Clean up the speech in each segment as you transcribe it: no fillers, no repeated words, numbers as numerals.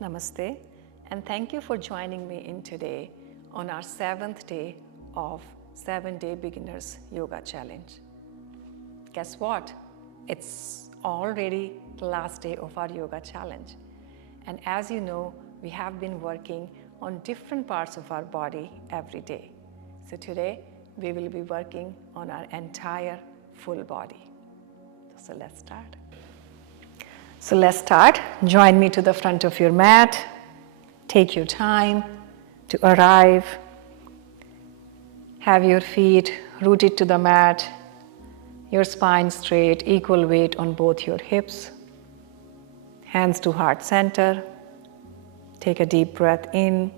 Namaste, and thank you for joining me in today on our 7th day of 7-Day Beginners Yoga Challenge. Guess what? It's already the last day of our yoga challenge. And as you know, we have been working on different parts of our body every day. So today, we will be working on our entire full body. So let's start. Join me to the front of your mat. Take your time to arrive. Have your feet rooted to the mat, your spine straight, equal weight on both your hips. Hands to heart center. Take a deep breath in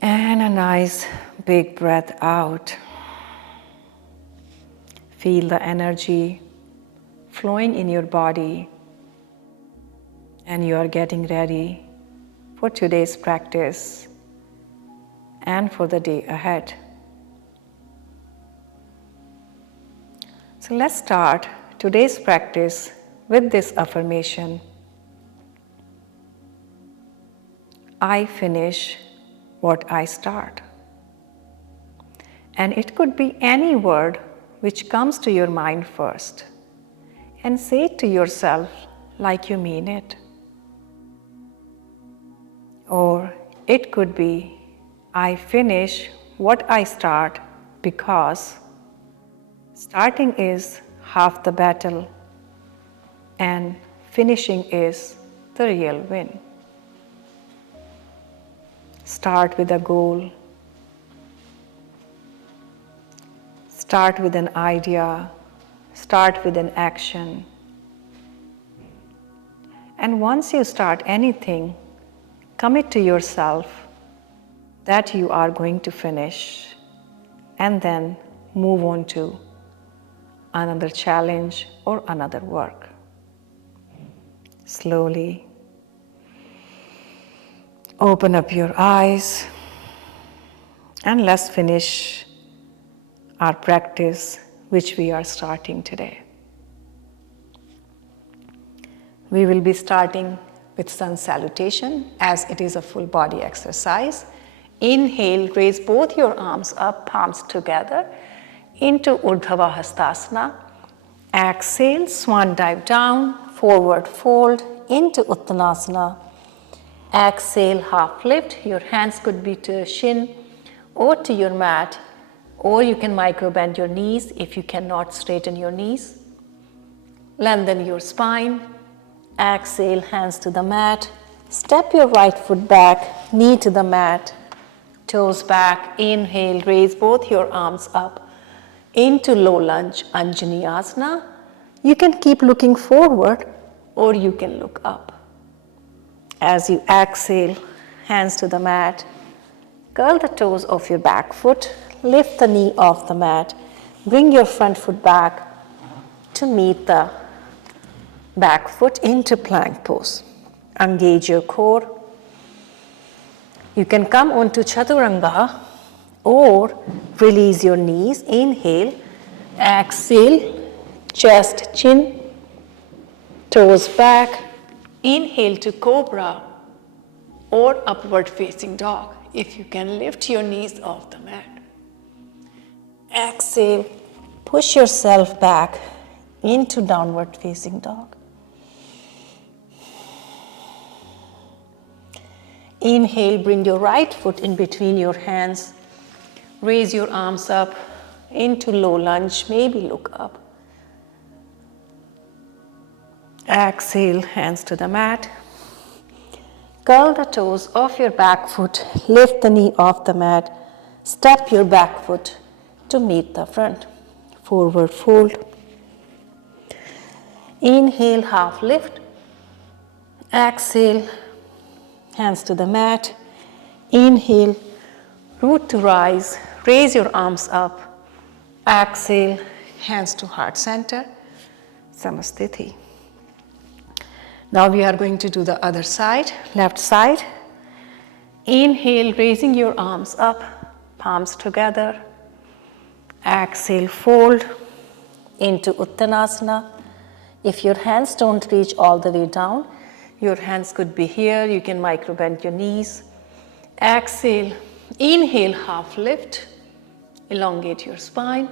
and a nice big breath out. Feel the energy flowing in your body, and you are getting ready for today's practice and for the day ahead. So let's start today's practice with this affirmation. I finish what I start. And it could be any word which comes to your mind first. And say it to yourself like you mean it. Or it could be, I finish what I start because starting is half the battle and finishing is the real win. Start with a goal. Start with an idea. Start with an action. And once you start anything, commit to yourself that you are going to finish, and then move on to another challenge or another work. Slowly open up your eyes and let's finish our practice which we are starting today. We will be starting with sun salutation as it is a full body exercise. Inhale, raise both your arms up, palms together into Urdhva Hastasana. Exhale, swan dive down, forward fold into Uttanasana. Exhale, half lift. Your hands could be to shin or to your mat, or you can micro bend your knees if you cannot straighten your knees. Lengthen your spine. Exhale, hands to the mat. Step your right foot back, knee to the mat, toes back. Inhale, raise both your arms up into low lunge, Anjaneyasana. You can keep looking forward or you can look up. As you exhale, hands to the mat, curl the toes of your back foot. Lift the knee off the mat. Bring your front foot back to meet the back foot into plank pose. Engage your core. You can come onto Chaturanga or release your knees. Inhale, exhale, chest, chin, toes back. Inhale to Cobra or upward facing dog if you can lift your knees off the mat. Exhale, push yourself back into downward facing dog. Inhale, bring your right foot in between your hands. Raise your arms up into low lunge, maybe look up. Exhale, hands to the mat. Curl the toes of your back foot, lift the knee off the mat, step your back foot to meet the front. Forward fold. Inhale, half lift. Exhale, hands to the mat. Inhale, root to rise. Raise your arms up. Exhale, hands to heart center. Samastiti. Now we are going to do the other side, left side. Inhale, raising your arms up, palms together. Exhale, fold into Uttanasana. If your hands don't reach all the way down, Your hands could be here. You can micro bend your knees. Exhale. Inhale, half lift. Elongate your spine.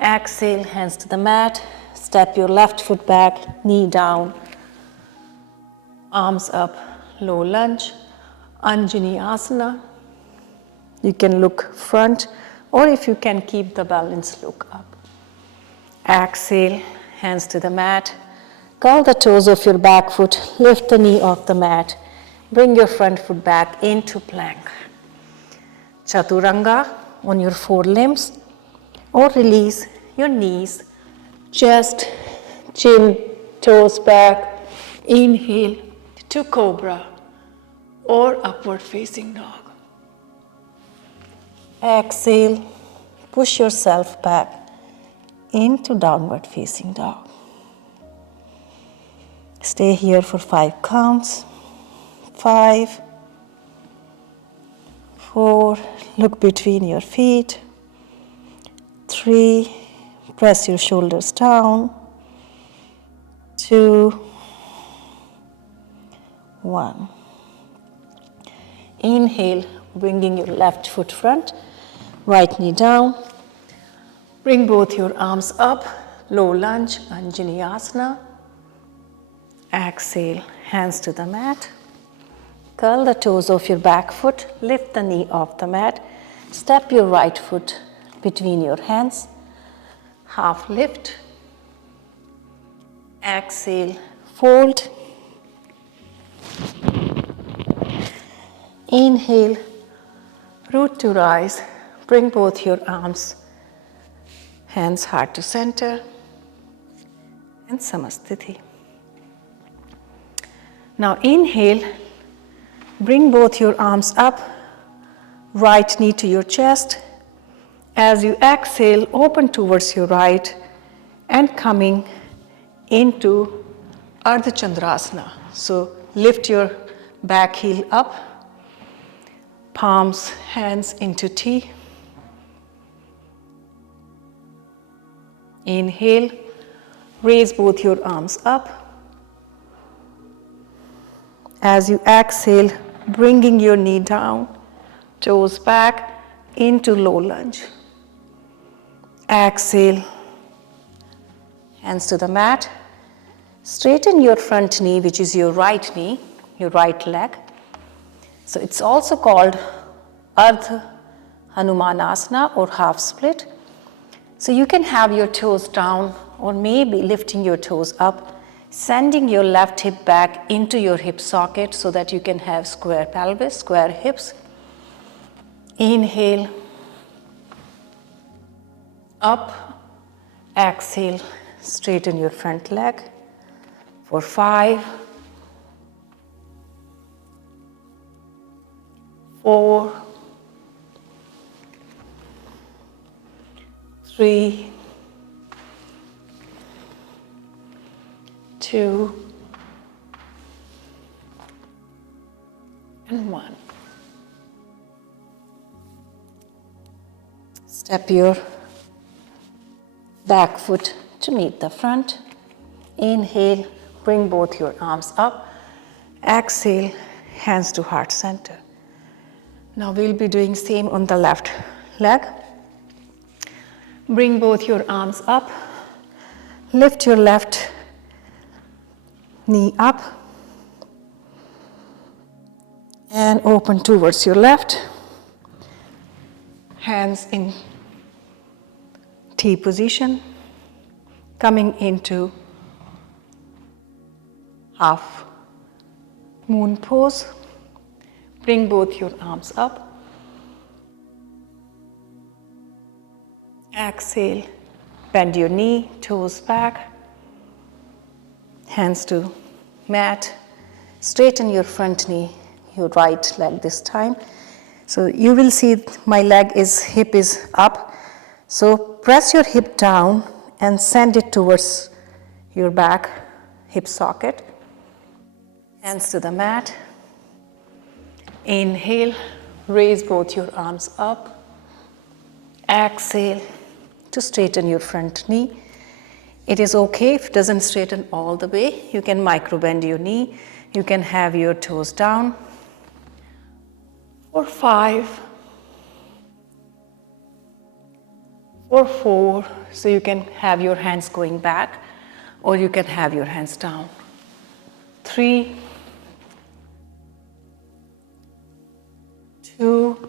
Exhale, hands to the mat. Step your left foot back, knee down. Arms up, low lunge. Anjani Asana. You can look front, or if you can keep the balance, look up. Exhale, hands to the mat. Curl the toes of your back foot, lift the knee off the mat. Bring your front foot back into plank. Chaturanga on your forelimbs, or release your knees, chest, chin, toes back. Inhale to cobra or upward facing dog. Exhale, push yourself back into downward facing dog. Stay here for 5 counts. 5, 4, look between your feet. 3, press your shoulders down. 2, 1. Inhale, bringing your left foot front, right knee down. Bring both your arms up, low lunge, Anjani Asana. Exhale, hands to the mat. Curl the toes of your back foot, lift the knee off the mat. Step your right foot between your hands. Half lift. Exhale, fold. Inhale, root to rise. Bring both your arms, hands heart to center, and Samastiti. Now inhale, bring both your arms up, right knee to your chest. As you exhale, open towards your right and coming into Ardha Chandrasana. So lift your back heel up, palms, hands into T. Inhale, raise both your arms up. As you exhale, bringing your knee down, toes back into low lunge. Exhale, hands to the mat. Straighten your front knee, which is your right knee, your right leg. So it's also called Ardha Hanumanasana or half split. So you can have your toes down or maybe lifting your toes up, sending your left hip back into your hip socket so that you can have square pelvis, square hips. Inhale, up, exhale, straighten your front leg for 5, 4, 3, 2, and 1. Step your back foot to meet the front. Inhale, bring both your arms up. Exhale, hands to heart center. Now we'll be doing same on the left leg. Bring both your arms up. Lift your left knee up and open towards your left. Hands in T position, coming into half moon pose. Bring both your arms up. Exhale, bend your knee, toes back, hands to mat. Straighten your front knee, your right leg this time. So you will see my hip is up. So press your hip down and send it towards your back hip socket. Hands to the mat. Inhale, raise both your arms up. Exhale to straighten your front knee. It is okay if it doesn't straighten all the way. You can micro bend your knee. You can have your toes down. For 5. For 4. So you can have your hands going back or you can have your hands down. 3. 2.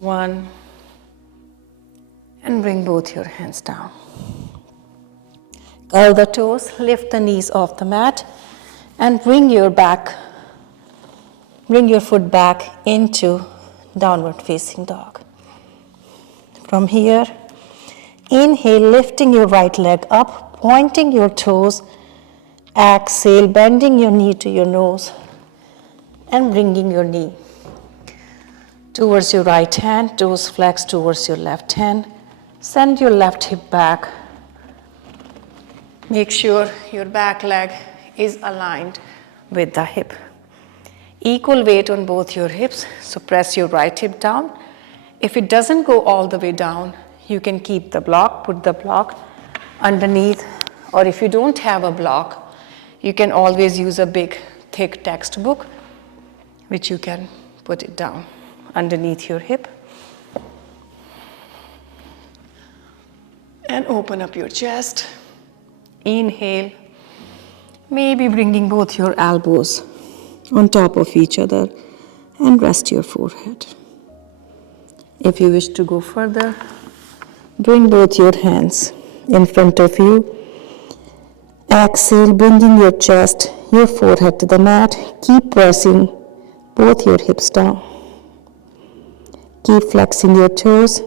1. And bring both your hands down. Curl the toes, lift the knees off the mat, and bring your foot back into downward facing dog. From here, inhale, lifting your right leg up, pointing your toes. Exhale, bending your knee to your nose, and bringing your knee towards your right hand, toes flex towards your left hand. Send your left hip back. Make sure your back leg is aligned with the hip. Equal weight on both your hips, so press your right hip down. If it doesn't go all the way down, you can keep the block, put the block underneath, or if you don't have a block, you can always use a big, thick textbook, which you can put it down underneath your hip. And open up your chest. Inhale, maybe bringing both your elbows on top of each other and rest your forehead. If you wish to go further, bring both your hands in front of you. Exhale, bringing your chest, your forehead to the mat. Keep pressing both your hips down. Keep flexing your toes,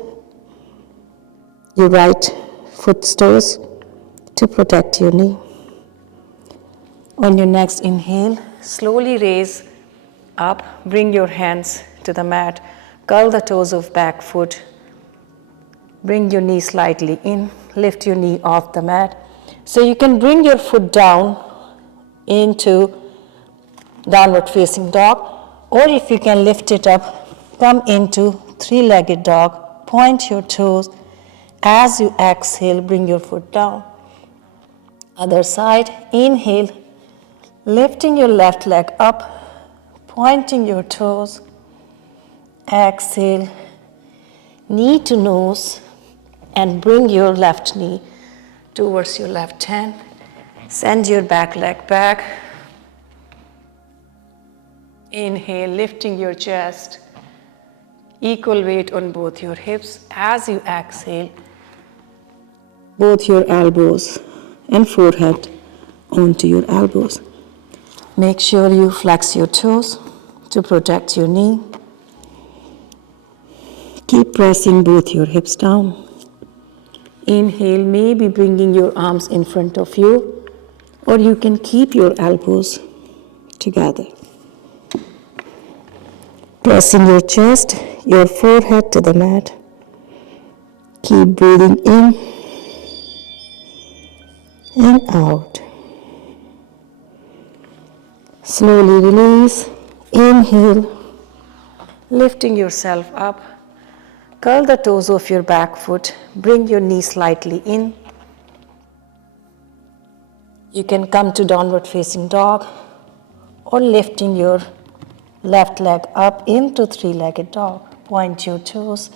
your right foot toes, to protect your knee. On your next inhale, slowly raise up, bring your hands to the mat, curl the toes of back foot, bring your knee slightly in, lift your knee off the mat. So you can bring your foot down into downward facing dog, or if you can lift it up, come into three-legged dog, point your toes. As you exhale, bring your foot down. Other side, inhale, lifting your left leg up, pointing your toes. Exhale, knee to nose, and bring your left knee towards your left hand. Send your back leg back. Inhale, lifting your chest. Equal weight on both your hips. As you exhale, both your elbows and forehead onto your elbows. Make sure you flex your toes to protect your knee. Keep pressing both your hips down. Inhale, maybe bringing your arms in front of you, or you can keep your elbows together. Pressing your chest, your forehead to the mat. Keep breathing in and out. Slowly release. Inhale, lifting yourself up. Curl the toes of your back foot. Bring your knee slightly in. You can come to downward facing dog, or lifting your left leg up into three-legged dog. Point your toes.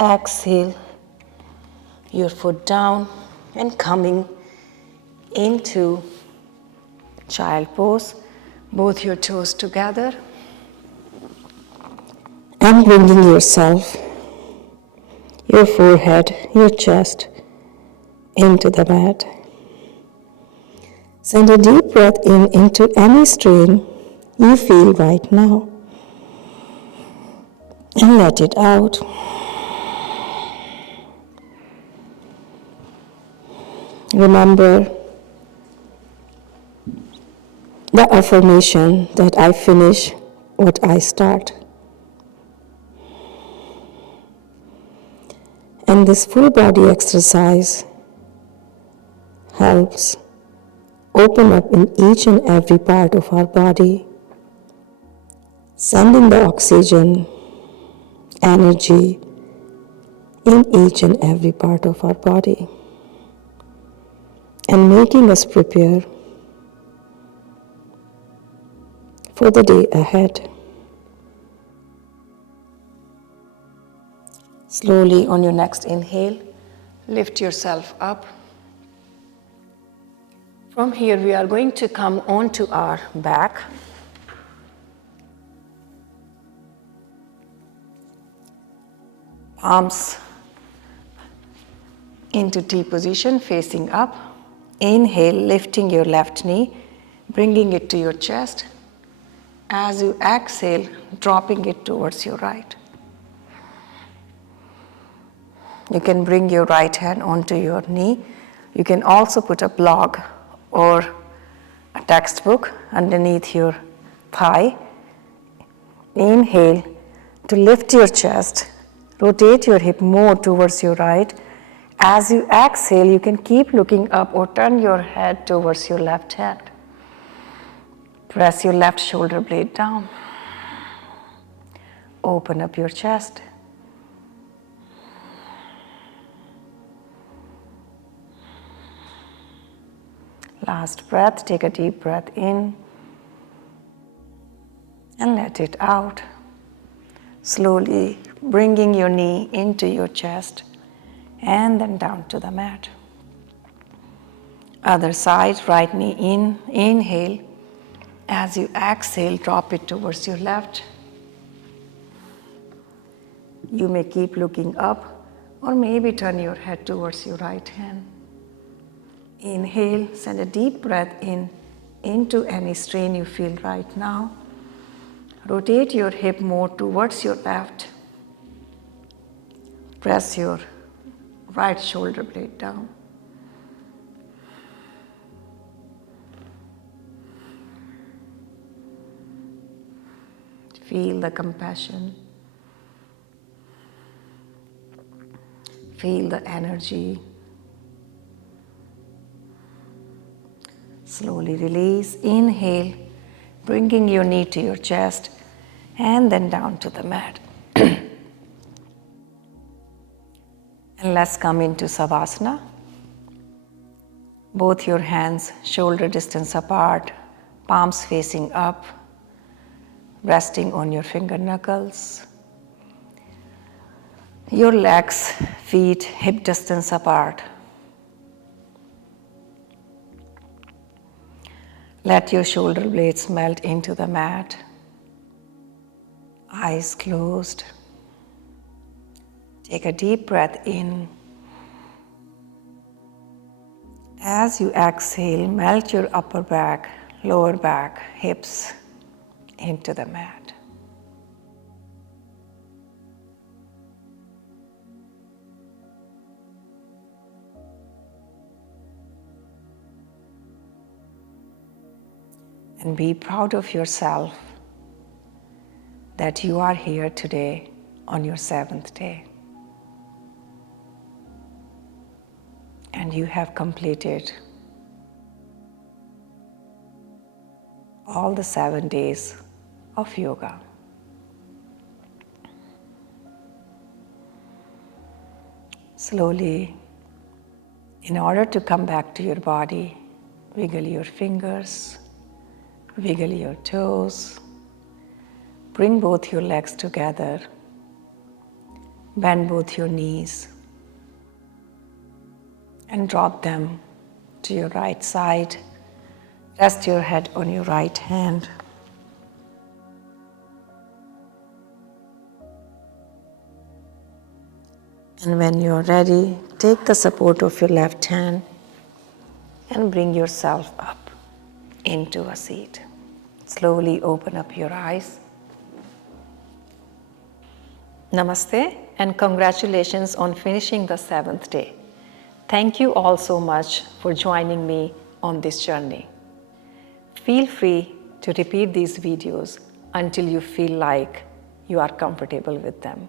Exhale, your foot down, and coming into child pose. Both your toes together. And bringing yourself, your forehead, your chest into the mat. Send a deep breath in into any strain you feel right now. And let it out. Remember the affirmation that I finish what I start. And this full body exercise helps open up in each and every part of our body, sending the oxygen, energy in each and every part of our body and making us prepare for the day ahead. Slowly on your next inhale, lift yourself up. From here we are going to come onto our back. Palms into T position, facing up. Inhale, lifting your left knee, bringing it to your chest. As you exhale, dropping it towards your right. You can bring your right hand onto your knee. You can also put a blog or a textbook underneath your thigh. Inhale to lift your chest. Rotate your hip more towards your right. As you exhale, you can keep looking up or turn your head towards your left hand. Press your left shoulder blade down. Open up your chest. Last breath, take a deep breath in and let it out. Slowly bringing your knee into your chest and then down to the mat. Other side, right knee in, inhale. As you exhale, drop it towards your left. You may keep looking up or maybe turn your head towards your right hand. Inhale, send a deep breath in into any strain you feel right now. Rotate your hip more towards your left. Press your right shoulder blade down. Feel the compassion. Feel the energy. Slowly release. Inhale, bringing your knee to your chest and then down to the mat. And let's come into Savasana. Both your hands shoulder distance apart, palms facing up, resting on your finger knuckles. Your legs, feet, hip distance apart. Let your shoulder blades melt into the mat. Eyes closed. Take a deep breath in. As you exhale, melt your upper back, lower back, hips into the mat. And be proud of yourself that you are here today on your 7th day. And you have completed all the 7 days of yoga. Slowly, in order to come back to your body, wiggle your fingers, wiggle your toes, bring both your legs together, bend both your knees, and drop them to your right side. Rest your head on your right hand. And when you're ready, take the support of your left hand and bring yourself up into a seat. Slowly open up your eyes. Namaste and congratulations on finishing the 7th day. Thank you all so much for joining me on this journey. Feel free to repeat these videos until you feel like you are comfortable with them.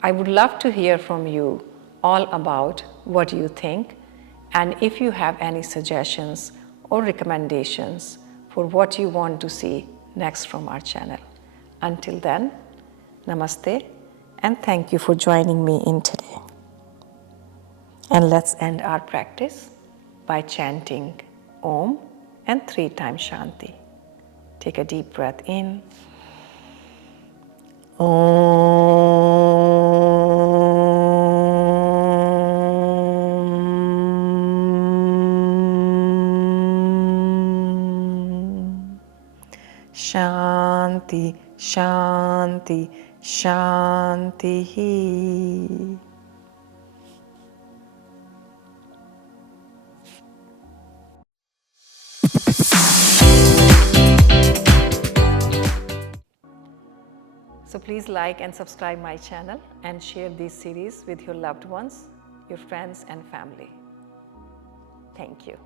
I would love to hear from you all about what you think and if you have any suggestions or recommendations for what you want to see next from our channel. Until then, namaste and thank you for joining me in today. And let's end our practice by chanting Om and 3 times Shanti. Take a deep breath in. Om. Shanti, Shanti, Shanti. So please like and subscribe my channel and share this series with your loved ones, your friends and family. Thank you.